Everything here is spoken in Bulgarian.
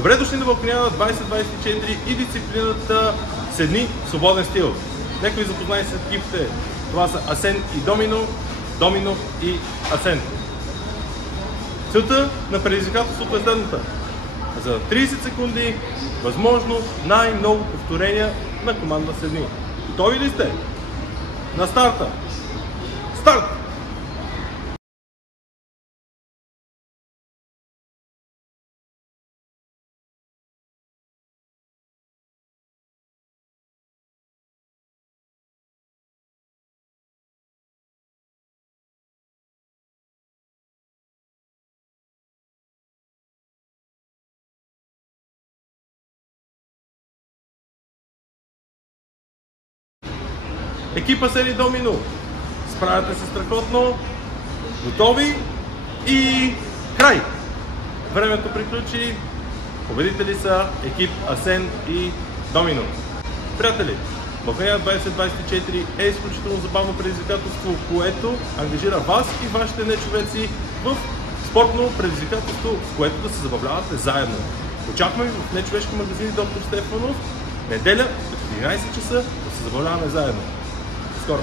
Добре дошли на Балканяна 2024 и дисциплината Седни в свободен стил. Нека ви запознай с екипите. Това са Асен и Домино, Домино и Асен. Целта на предизвикателството е следната. За 30 секунди възможно най-много повторения на команда Седни. Готови ли сте? На старта! Старт! Екипа Асен и Домино, справяте се страхотно, готови и край! Времето приключи, победители са екип Асен и Домино. Приятели, Балканяна 2024 е изключително забавно предизвикателство, което ангажира вас и вашите нечовеци в спортно предизвикателство, в което да се забавлявате заедно. Очакваме ви в нечовешки магазин Доктор Стефанов, неделя, в 11 часа, да се забавляваме заедно. Скоро!